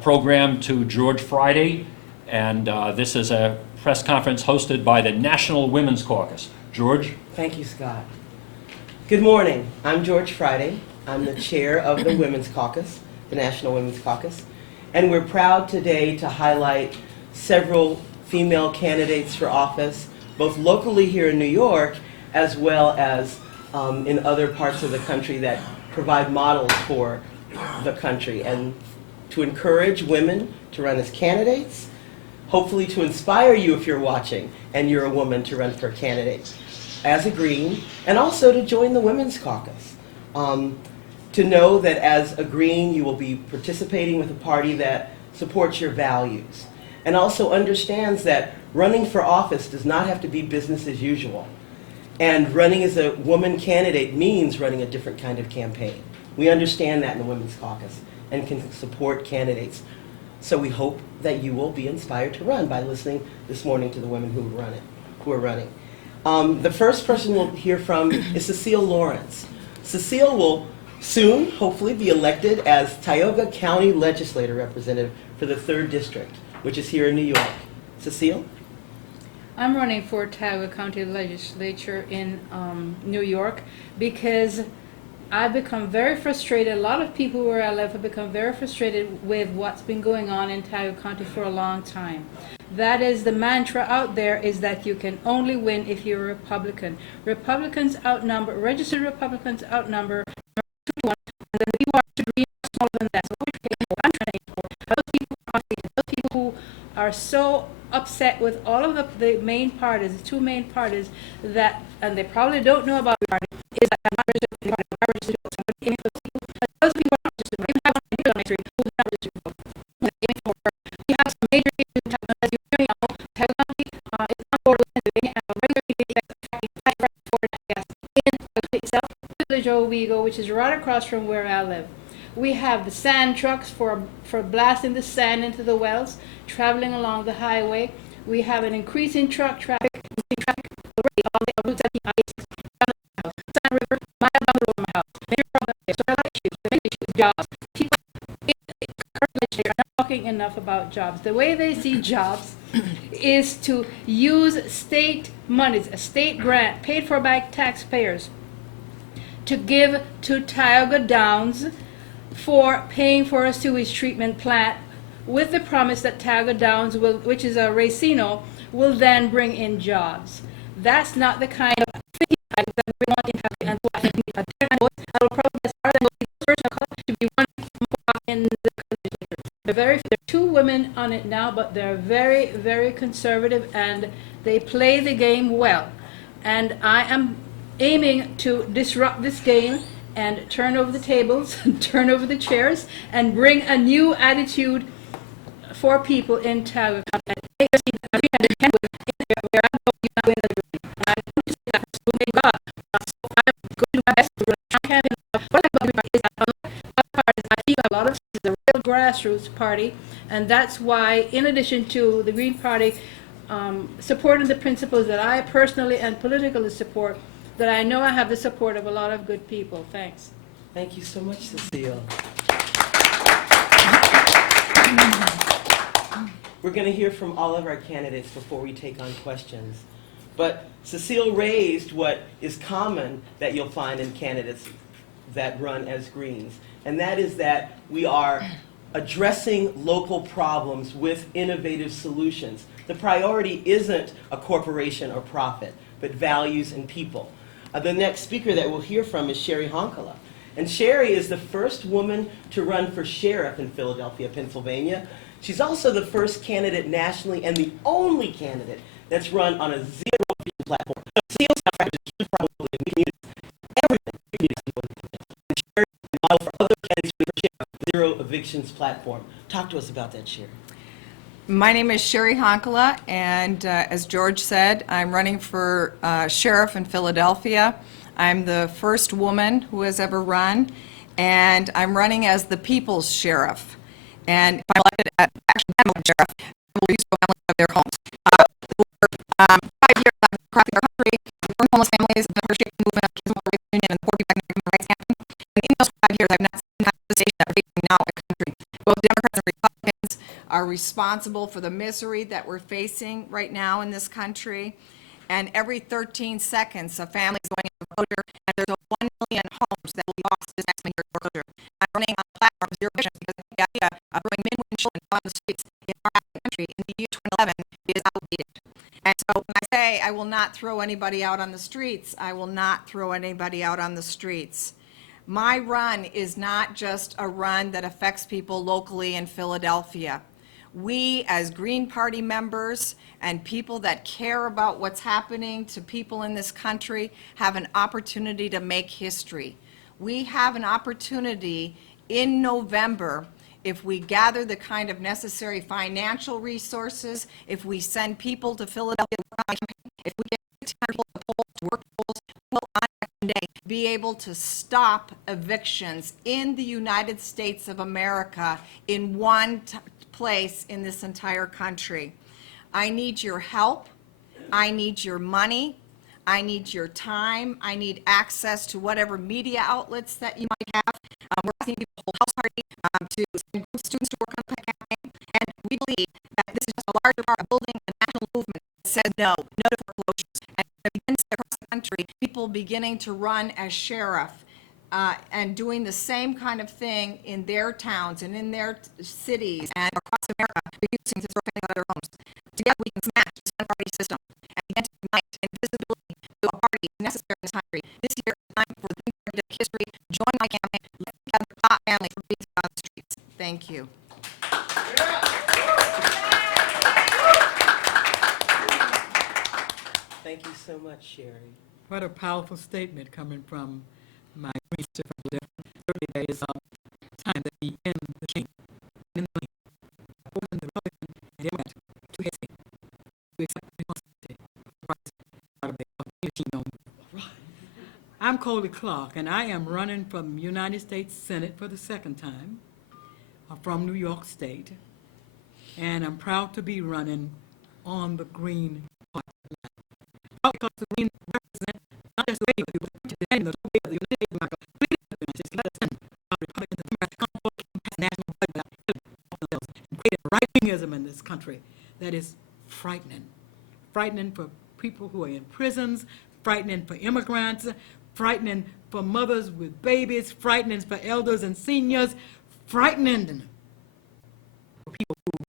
program to George Friday, and this is a press conference hosted by the National Women's Caucus. George? Thank you, Scott. Good morning. I'm George Friday. I'm the chair of the Women's Caucus, the National Women's Caucus, and we're proud today to highlight several female candidates for office, both locally here in New York, as well as in other parts of the country that provide models for the country, and to encourage women to run as candidates, hopefully to inspire you if you're watching and you're a woman to run for a candidate as a Green, and also to join the Women's Caucus. To know that as a Green you will be participating with a party that supports your values and also understands that running for office does not have to be business as usual. And running as a woman candidate means running a different kind of campaign. We understand that in the Women's Caucus and can support candidates. So we hope that you will be inspired to run by listening this morning to the women who are running. The first person we'll hear from is Cecile Lawrence. Cecile will soon, hopefully, be elected as Tioga County Legislator Representative for the 3rd District, which is here in New York. Cecile? I'm running for Tioga County Legislature in New York because I've become very frustrated. A lot of people where I live have become very frustrated with what's been going on in Tioga County for a long time. That is, the mantra out there is that you can only win if you're a Republican. Republicans outnumber, registered Republicans outnumber 2-1, and then the people are green smaller than that. So what I'm trying to for those people who are those people who are so upset with all of the main parties, the 2 main parties, that, and they probably don't know about the party, is that I'm not registered in the party, I'm not registered to vote. So those people are not registered. We even have one here on my street who's not registered to vote. We have some major issues, as you already know. Tioga County is on board with Pennsylvania and a regular attracting foreign gas in itself. Village Owego, which is right across from where I live. We have the sand trucks for blasting the sand into the wells, traveling along the highway. We have an increasing truck traffic already on the Route 70 I-6 down the house. Sand River, mile down the road from my house. Major problem there. So a lot of issues. The main issue is jobs. People in the current legislature are not talking enough about jobs. The way they see jobs is to use state monies, a state grant paid for by taxpayers, to give to Tioga Downs for paying for a sewage treatment plant, with the promise that Tioga Downs, which is a racino, will then bring in jobs. That's not the kind of thinking that we want in Tioga, and so I think I will probably start and be the first to be running in the legislature. There are 2 women on it now, but they're very, very conservative, and they play the game well. And I am aiming to disrupt this game and turn over the tables, turn over the chairs, and bring a new attitude for people in Tioga County. And I'm going to say that to God. So I'm going to do my best to run a campaign. What I'm going to do is that I think a lot of this is a real grassroots party, and that's why, in addition to the Green Party supporting the principles that I personally and politically support, that I know I have the support of a lot of good people. Thanks. Thank you so much, Cecile. We're going to hear from all of our candidates before we take on questions. But Cecile raised what is common that you'll find in candidates that run as Greens, and that is that we are addressing local problems with innovative solutions. The priority isn't a corporation or profit, but values and people. The next speaker that we'll hear from is Sherry Honkala. And Sherry is the first woman to run for sheriff in Philadelphia, Pennsylvania. She's also the first candidate nationally and the only candidate that's run on a zero-eviction platform. Cecile's is probably a community. Everything and Sherry is a model for other candidates for sheriff, zero evictions platform. Talk to us about that, Sherry. My name is Sherry Honkala, and as George said, I'm running for sheriff in Philadelphia. I'm the first woman who has ever run, and I'm running as the people's sheriff. And if I'm elected as actually I'm sheriff, I will restore families of their homes. For 5 years, I've been across our country, for homeless families, the First Movement of Civil Rights Union, and the 45 Human Rights Campaign. And in those 5 years, I've not seen manifestation of raising now a country. Both Democrats and Republicans are responsible for the misery that we're facing right now in this country. And every 13 seconds, a family is going into foreclosure, and there's 1 million homes that will be lost this next year foreclosure. I'm running on a platform of zero eviction because the idea of bringing men, women, children on the streets in our country in the year 2011 is outdated. And so when I say I will not throw anybody out on the streets, I will not throw anybody out on the streets. My run is not just a run that affects people locally in Philadelphia. We, as Green Party members and people that care about what's happening to people in this country, have an opportunity to make history. We have an opportunity in November, if we gather the kind of necessary financial resources, if we send people to Philadelphia to work on a campaign, if we get 600 people to polls, to work polls, we'll on election day be able to stop evictions in the United States of America in one place in this entire country. I need your help. I need your money. I need your time. I need access to whatever media outlets that you might have. We're asking people to hold house party, to send groups of students to work on the campaign. And we believe that this is just a larger part of building a national movement that says no to foreclosures. And it begins across the country, people beginning to run as sheriff and doing the same kind of thing in their towns and in their cities and across America, refusing to throw things out of their homes. Together we can smash this one-party system and begin to unite and visibility to a party necessary in this country. This year is time for the Green Party to make history. Join my campaign. Let's gather the top families for being on the streets. Thank you. Thank you so much, Sherry. What a powerful statement coming from my green sister from Philadelphia. Certainly there is time that we end the chain. In the lane. Open the Republican and Democrat to hesitate. To accept responsibility for Christ out of their leadership. I'm Coley Clark, and I am running from United States Senate for the second time from New York State. And I'm proud to be running on the Green Party line. Because the Green represent not just the way we do, but the way of the United States of America. Let us send our Republicans and Democrats come forward and pass a national budget and create a right-wingism in this country that is frightening. Frightening for people who are in prisons, frightening for immigrants, frightening for mothers with babies, frightening for elders and seniors, frightening for people who are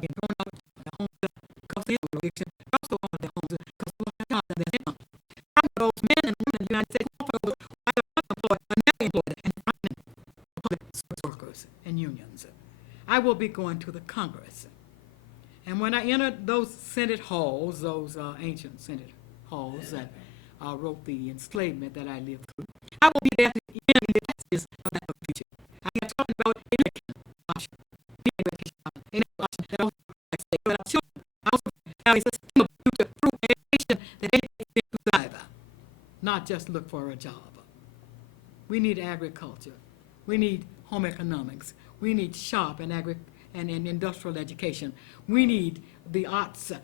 being thrown out of their homes because of illegal eviction, also out of their homes because of low jobs and their income. Frightening those men and women in the United States who are either unemployed or never employed, and frightening public service workers and unions. I will be going to the Congress. And when I entered those Senate halls, those ancient Senate halls that wrote the enslavement that I lived through, I will be there to end the justice of that future. I am talking about education option. Option that also that our children also have a sustainable future through education that educates them to thrive, not just look for a job. We need agriculture. We need home economics. We need shop and industrial education. We need the arts. We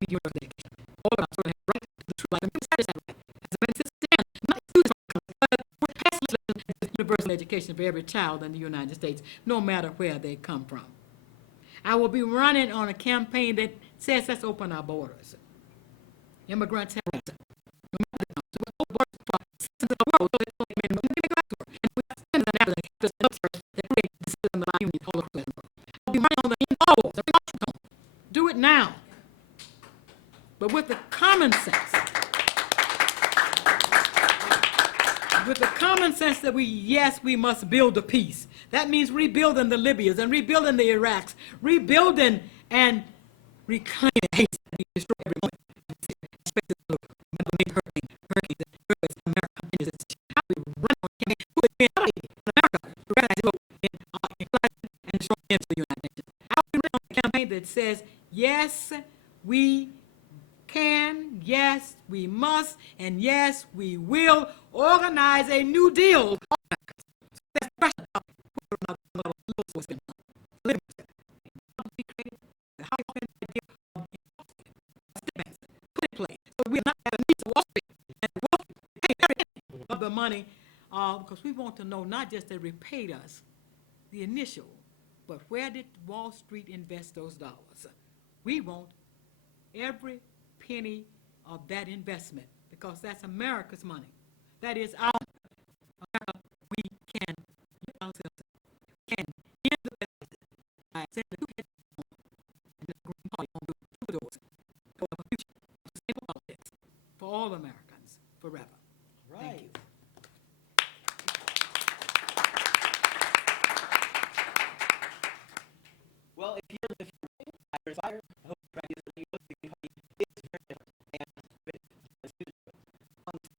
need university education. All of us have a right to the true life and be satisfied with it. As a benefit stand, not exclusive from but pass legislation that is universal education for every child in the United States, no matter where they come from. I will be running on a campaign that says let's open our borders. Immigrants have rights. No matter the country. We open borders for citizens of the world so they can make right to work. And we have citizens and others that help us that create the system of our unity all across the world. I'll be running on the end all the Washington. Do it now. But with the common sense, that we must build a peace. That means rebuilding the Libyas and rebuilding the Iraqs, rebuilding and reclaiming Haiti that we destroy every moment. Especially the big hurricanes that America continues its how we run on campaign who is being in America to recognize the in climate and destroy the the United Nations. How we run on a campaign that says, yes, we can, yes, we must, and yes, we will organize a new deal. That's the question. Put in place. So we not have a need to Wall Street and Wall Street paying everything of the money because we want to know not just they repaid us, the initial, but where did Wall Street invest those dollars? We want every penny of that investment, because that's America's money. That is our